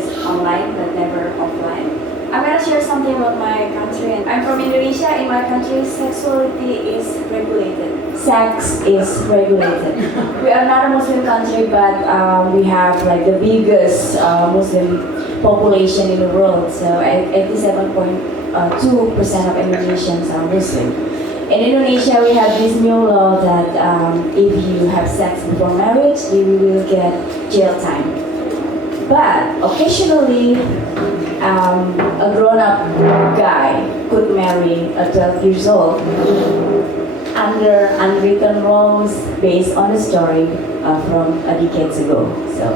just online but never offline. I'm gonna share something about my country. I'm from Indonesia. In my country, sexuality is regulated. Sex is regulated. We are not a Muslim country, but we have like the biggest Muslim population in the world. So 87.2% of Indonesians are Muslim. In Indonesia, we have this new law that if you have sex before marriage, you will get jail time. But occasionally, a grown-up guy could marry a 12 years old under unwritten rules based on a story from a decades ago. So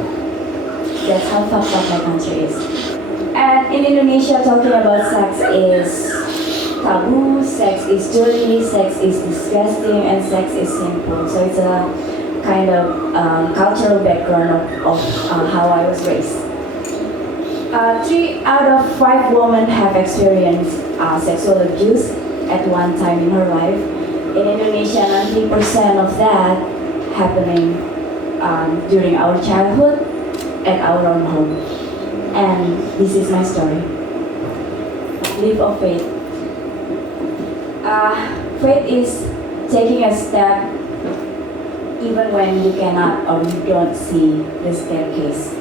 that's how fucked up my country is. And in Indonesia, talking about sex is taboo, sex is dirty, sex is disgusting, and sex is simple. So it's a kind of cultural background of how I was raised. 3 out of 5 women have experienced sexual abuse at one time in her life. In Indonesia, 90% of that happening during our childhood at our own home. And this is my story. Leap of faith. Faith is taking a step even when you cannot or you don't see the staircase.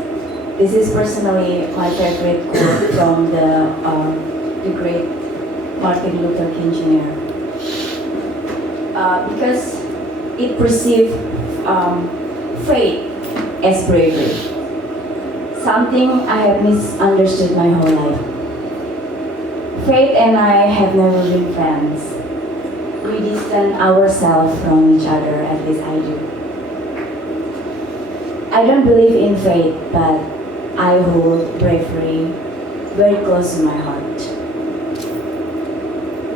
This is personally my favorite quote from the great Martin Luther King Jr. Because it perceived faith as bravery. Something I have misunderstood my whole life. Faith and I have never been friends. We distance ourselves from each other, at least I do. I don't believe in faith, but I hold bravery very close to my heart.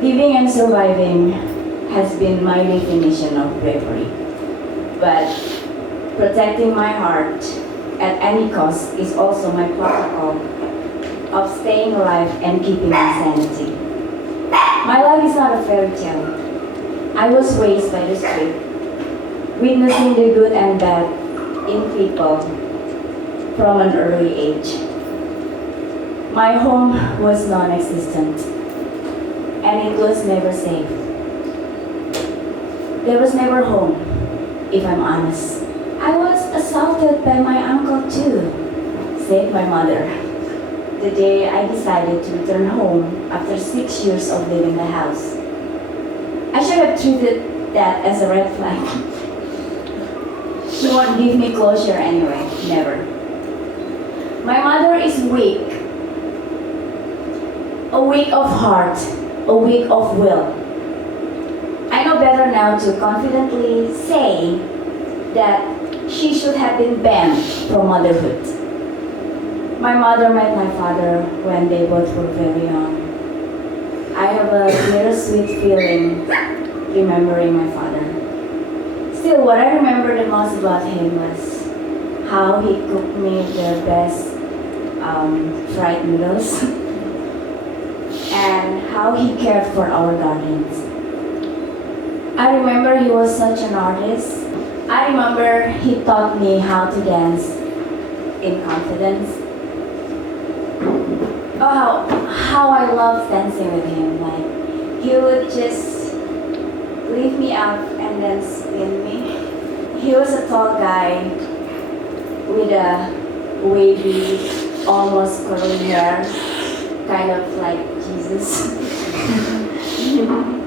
Living and surviving has been my definition of bravery. But protecting my heart at any cost is also my protocol of staying alive and keeping my sanity. My life is not a fairy tale. I was raised by the street, witnessing the good and bad in people from an early age. My home was non-existent, and it was never safe. There was never home, if I'm honest. I was assaulted by my uncle too, said my mother, the day I decided to return home after 6 years of leaving the house. I should have treated that as a red flag. She won't give me closure anyway, never. My mother is weak. A weak of heart, a weak of will. I know better now to confidently say that she should have been banned from motherhood. My mother met my father when they both were very young. I have a bittersweet feeling remembering my father. Still, what I remember the most about him was how he cooked me the best fried noodles and how he cared for our gardens. I remember he was such an artist. I remember he taught me how to dance in confidence. Oh, how I loved dancing with him. Like, he would just lift me up and then spin me. He was a tall guy with a wavy, almost curly hair, kind of like Jesus.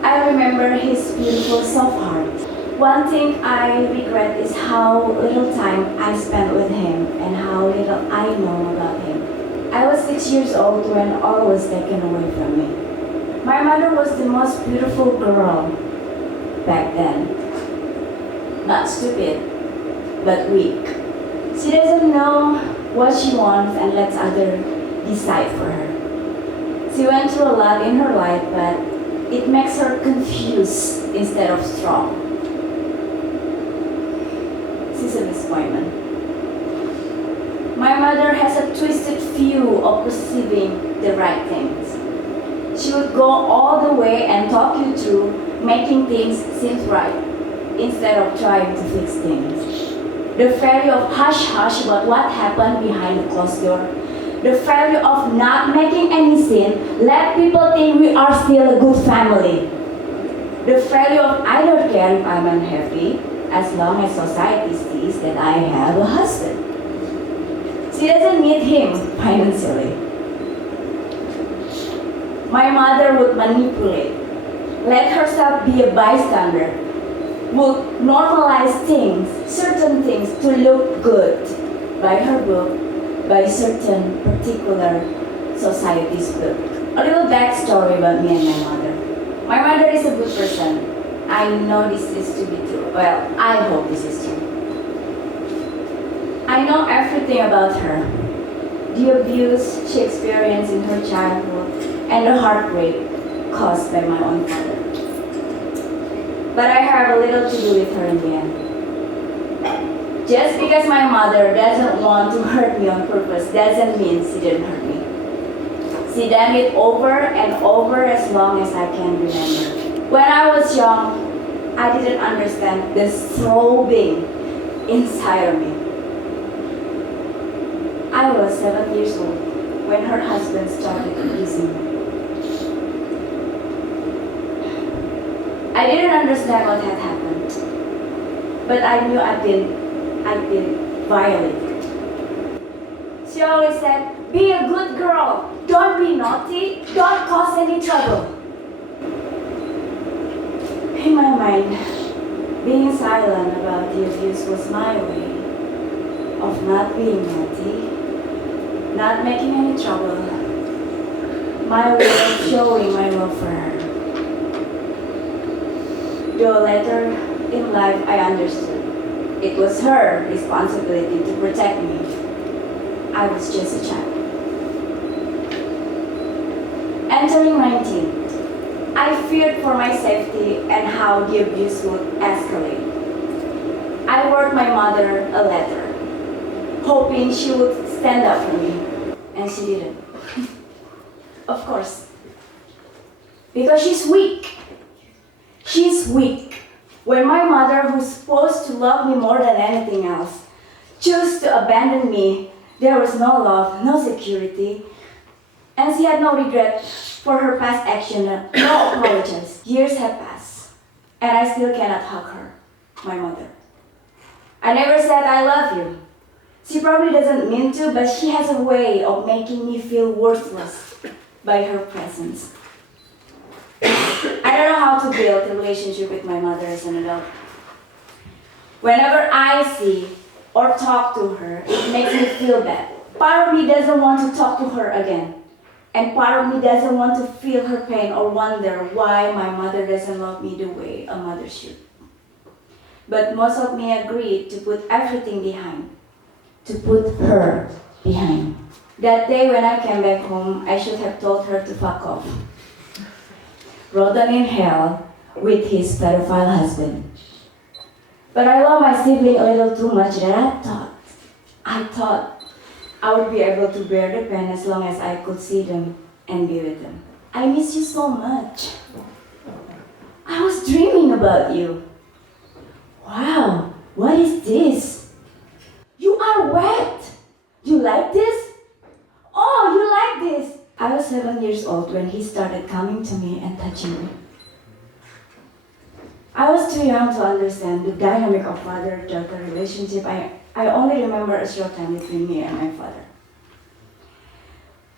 I remember his beautiful soft heart. One thing I regret is how little time I spent with him and how little I know about him. I was 6 years old when all was taken away from me. My mother was the most beautiful girl back then. Not stupid, but weak. She doesn't know what she wants and lets others decide for her. She went through a lot in her life, but it makes her confused instead of strong. She's a disappointment. My mother has a twisted view of perceiving the right things. She would go all the way and talk you through making things seem right instead of trying to fix things. The fairy of hush-hush about what happened behind the closed door The value of not making any sin, let people think we are still a good family. The value of I don't care if I'm unhappy, as long as society sees that I have a husband. She doesn't need him financially. My mother would manipulate, let herself be a bystander, would normalize things, certain things to look good by her book, by certain particular society's book. A little backstory about me and my mother. My mother is a good person. I know this is to be true. Well, I hope this is true. I know everything about her. The abuse she experienced in her childhood and the heartbreak caused by my own father. But I have a little to do with her in the end. Just because my mother doesn't want to hurt me on purpose doesn't mean she didn't hurt me. She done it over and over as long as I can remember. When I was young, I didn't understand the throbbing inside of me. I was 7 years old when her husband started abusing me. I didn't understand what had happened, but I knew I'd been violated. She always said, be a good girl, don't be naughty, don't cause any trouble. In my mind, being silent about the abuse was my way of not being naughty, not making any trouble, my way of showing my love for her. Though later in life I understood it was her responsibility to protect me. I was just a child. Entering 19, I feared for my safety and how the abuse would escalate. I wrote my mother a letter, hoping she would stand up for me, and she didn't. Of course, because she's weak. She's weak. When my mother, who's supposed to love me more than anything else, chose to abandon me, there was no love, no security, and she had no regret for her past action, no apologies. Years have passed, and I still cannot hug her, my mother. I never said I love you. She probably doesn't mean to, but she has a way of making me feel worthless by her presence. I don't know how to build a relationship with my mother as an adult. Whenever I see or talk to her, it makes me feel bad. Part of me doesn't want to talk to her again. And part of me doesn't want to feel her pain or wonder why my mother doesn't love me the way a mother should. But most of me agreed to put everything behind. To put her behind. That day when I came back home, I should have told her to fuck off. Rotten in hell with his pedophile husband. But I love my sibling a little too much that I thought I would be able to bear the pain as long as I could see them and be with them. I miss you so much. I was dreaming about you. Wow, what is this? You are wet. You like this? Oh, you like this. I was 7 years old when he started coming to me and touching me. I was too young to understand the dynamic of father-daughter relationship. I only remember a short time between me and my father.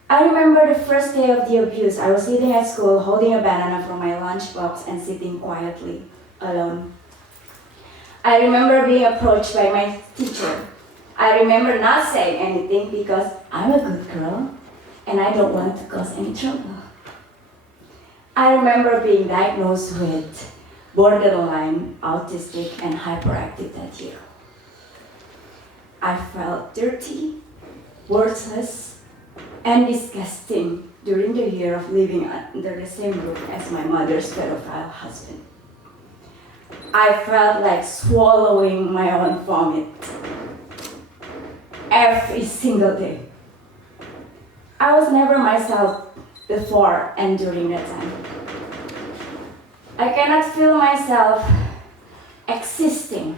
I remember the first day of the abuse. I was sitting at school holding a banana from my lunchbox and sitting quietly, alone. I remember being approached by my teacher. I remember not saying anything because I'm a good girl and I don't want to cause any trouble. I remember being diagnosed with borderline, autistic, and hyperactive that year. I felt dirty, worthless, and disgusting during the year of living under the same roof as my mother's pedophile husband. I felt like swallowing my own vomit every single day. I was never myself before and during that time. I cannot feel myself existing.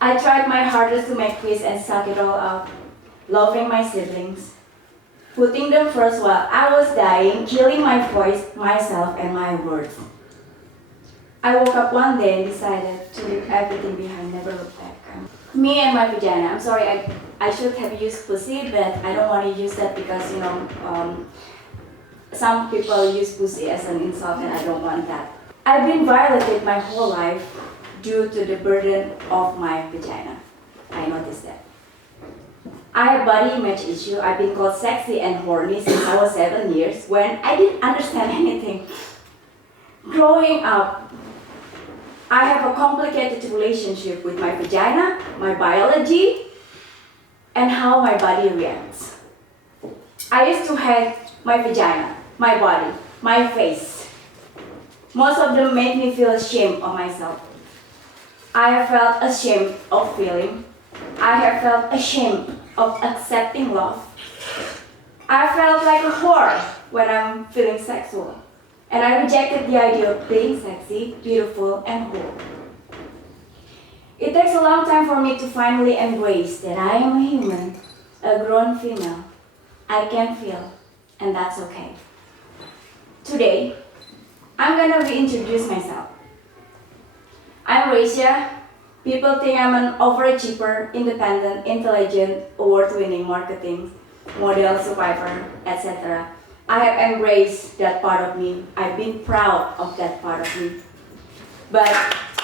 I tried my hardest to make peace and suck it all up. loving my siblings, putting them first while I was dying, killing my voice, myself, and my words. I woke up one day and decided to leave everything behind, never look back. Me and my vagina. I'm sorry, I should have used pussy, but I don't want to use that because, some people use pussy as an insult and I don't want that. I've been violated my whole life due to the burden of my vagina. I noticed that. I have body image issue. I've been called sexy and horny since I was 7 years when I didn't understand anything. Growing up, I have a complicated relationship with my vagina, my biology, and how my body reacts. I used to hate my vagina, my body, my face. Most of them made me feel ashamed of myself. I have felt ashamed of feeling. I have felt ashamed of accepting love. I felt like a whore when I'm feeling sexual. And I rejected the idea of being sexy, beautiful, and whole. It takes a long time for me to finally embrace that I am a human, a grown female. I can feel, and that's okay. Today, I'm gonna reintroduce myself. I'm Rhesya. People think I'm an overachiever, independent, intelligent, award-winning marketing, model, survivor, etc. I have embraced that part of me. I've been proud of that part of me. But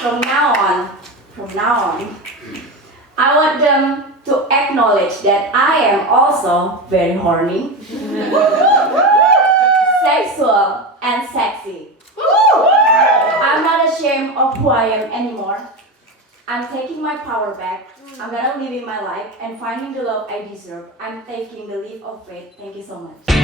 from now on, I want them to acknowledge that I am also very horny, sexual, and sexy. I'm not ashamed of who I am anymore. I'm taking my power back. I'm gonna live in my life and finding the love I deserve. I'm taking the leap of faith. Thank you so much.